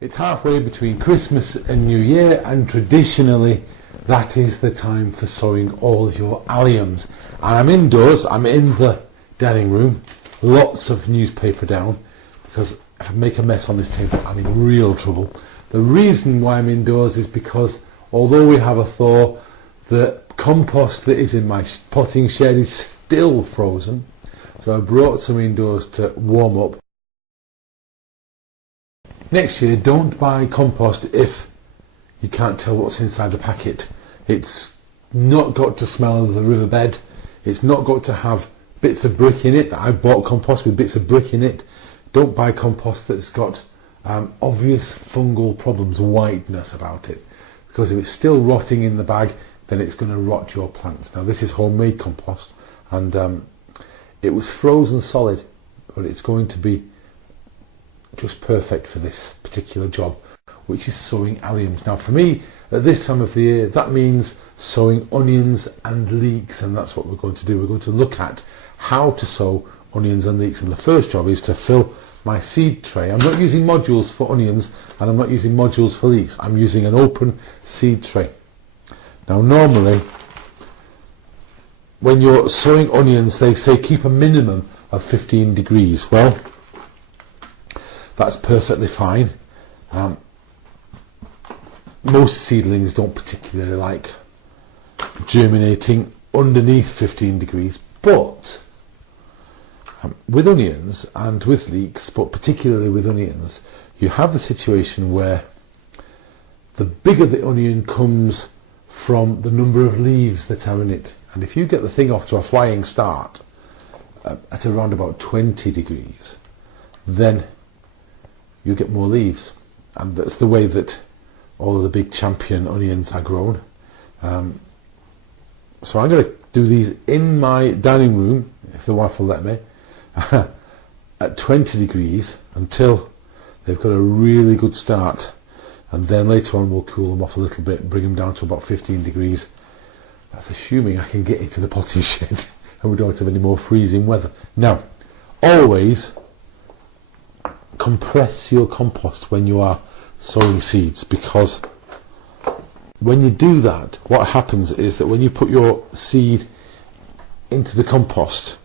It's halfway between Christmas and New Year, and traditionally that is the time for sowing all of your alliums. And I'm indoors, I'm in the dining room, lots of newspaper down, because if I make a mess on this table I'm in real trouble. The reason why I'm indoors is because although we have a thaw, the compost that is in my potting shed is still frozen, so I brought some indoors to warm up. Next year, don't buy compost if you can't tell what's inside the packet. It's not got to smell of the riverbed. It's not got to have bits of brick in it. I've bought compost with bits of brick in it. Don't buy compost that's got obvious fungal problems, whiteness about it. Because if it's still rotting in the bag, then it's going to rot your plants. Now this is homemade compost, and it was frozen solid, but it's going to be just perfect for this particular job, which is sowing alliums. Now for me, at this time of the year, that means sowing onions and leeks, and that's what we're going to do. We're going to look at how to sow onions and leeks, and the first job is to fill my seed tray. I'm not using modules for onions and I'm not using modules for leeks. I'm using an open seed tray. Now normally when you're sowing onions they say keep a minimum of 15 degrees. Well, that's perfectly fine. Most seedlings don't particularly like germinating underneath 15 degrees, but with onions and with leeks, but particularly with onions, you have the situation where the bigger the onion comes from the number of leaves that are in it. And if you get the thing off to a flying start at around about 20 degrees, then you get more leaves, and that's the way that all of the big champion onions are grown. So I'm going to do these in my dining room, if the wife will let me, at 20 degrees until they've got a really good start, and then later on we'll cool them off a little bit, bring them down to about 15 degrees. That's assuming I can get into the potting shed and we don't have any more freezing weather. Now, always compress your compost when you are sowing seeds, because when you do that, what happens is that when you put your seed into the compost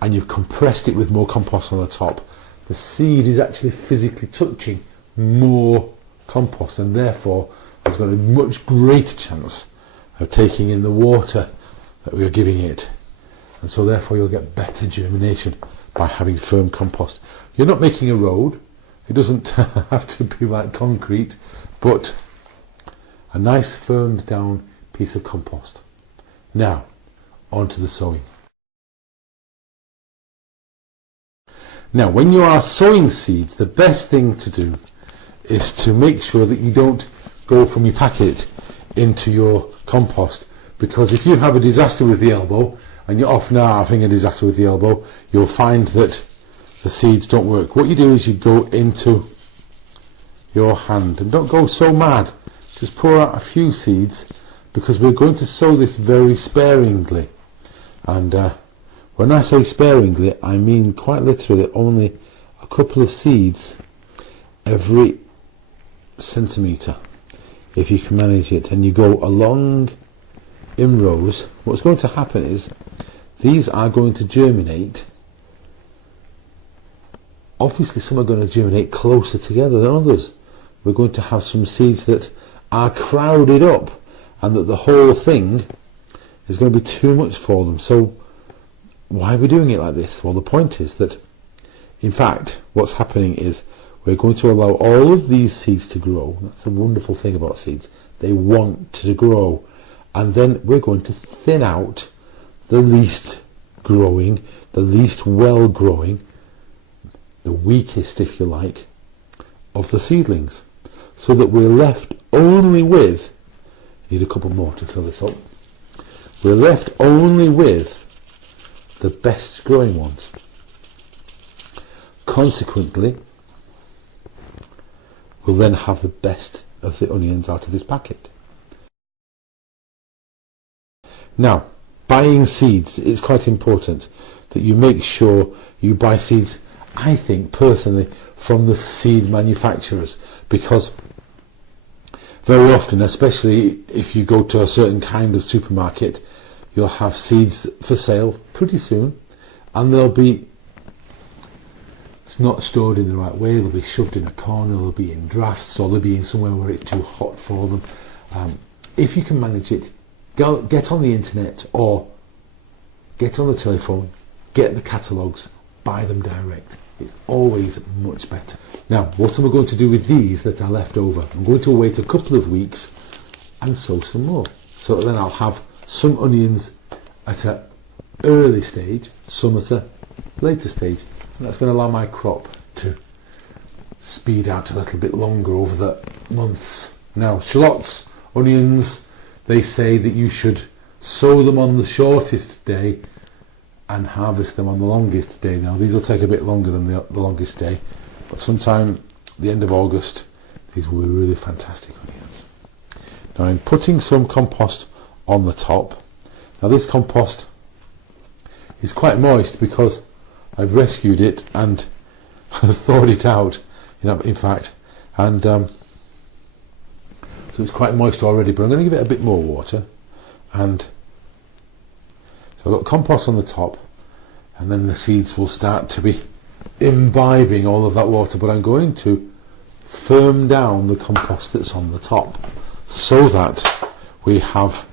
and you've compressed it with more compost on the top, the seed is actually physically touching more compost, and therefore it's got a much greater chance of taking in the water that we are giving it, and so therefore you'll get better germination by having firm compost. You're not making a road, it doesn't have to be like concrete, but a nice firmed down piece of compost. Now on to the sowing. Now when you are sowing seeds, the best thing to do is to make sure that you don't go from your packet into your compost, because if you have a disaster with the elbow, and you're often having a disaster with the elbow, you'll find that the seeds don't work. What you do is you go into your hand, and don't go so mad, just pour out a few seeds, because we're going to sow this very sparingly. And when I say sparingly, I mean quite literally only a couple of seeds every centimetre, if you can manage it, and you go along in rows. What's going to happen is these are going to germinate. Obviously some are going to germinate closer together than others. We're going to have some seeds that are crowded up, and that the whole thing is going to be too much for them. So why are we doing it like this? Well, the point is that in fact what's happening is we're going to allow all of these seeds to grow. That's the wonderful thing about seeds. They want to grow. And then we're going to thin out the least growing, the least well growing, the weakest, if you like, of the seedlings, so that we're left only with, need a couple more to fill this up, we're left only with the best growing ones. Consequently, we'll then have the best of the onions out of this packet. Now, buying seeds, it's quite important that you make sure you buy seeds I think personally, from the seed manufacturers, because very often, especially if you go to a certain kind of supermarket, you'll have seeds for sale pretty soon, and they'll be not stored in the right way. They'll be shoved in a corner, they'll be in drafts, or they'll be in somewhere where it's too hot for them. If you can manage it, get on the internet or get on the telephone, get the catalogues, buy them direct. It's always much better. Now, what am I going to do with these that are left over? I'm going to wait a couple of weeks and sow some more. So then I'll have some onions at an early stage, some at a later stage. And that's going to allow my crop to speed out a little bit longer over the months. Now, shallots, onions, they say that you should sow them on the shortest day and harvest them on the longest day. Now, these will take a bit longer than the longest day, but sometime the end of August, these will be really fantastic onions. Now, I'm putting some compost on the top. Now, this compost is quite moist because I've rescued it and thawed it out, in fact, and so it's quite moist already, but I'm going to give it a bit more water. And so I've got compost on the top, and then the seeds will start to be imbibing all of that water, but I'm going to firm down the compost that's on the top so that we have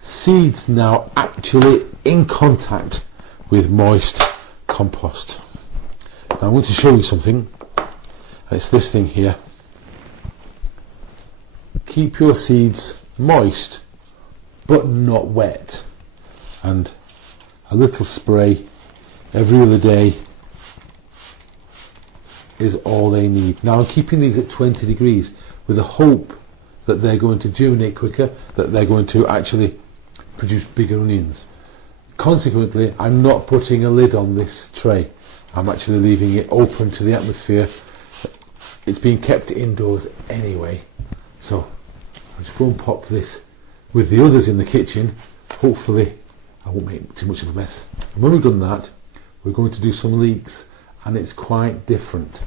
seeds now actually in contact with moist compost. Now I'm going to show you something, and it's this thing here. Keep your seeds moist but not wet, and a little spray every other day is all they need. Now I'm keeping these at 20 degrees with the hope that they're going to germinate quicker, that they're going to actually produce bigger onions. Consequently, I'm not putting a lid on this tray. I'm actually leaving it open to the atmosphere. It's being kept indoors anyway. So I'll just go and pop this with the others in the kitchen. Hopefully I won't make too much of a mess. And when we've done that, we're going to do some leeks, and it's quite different.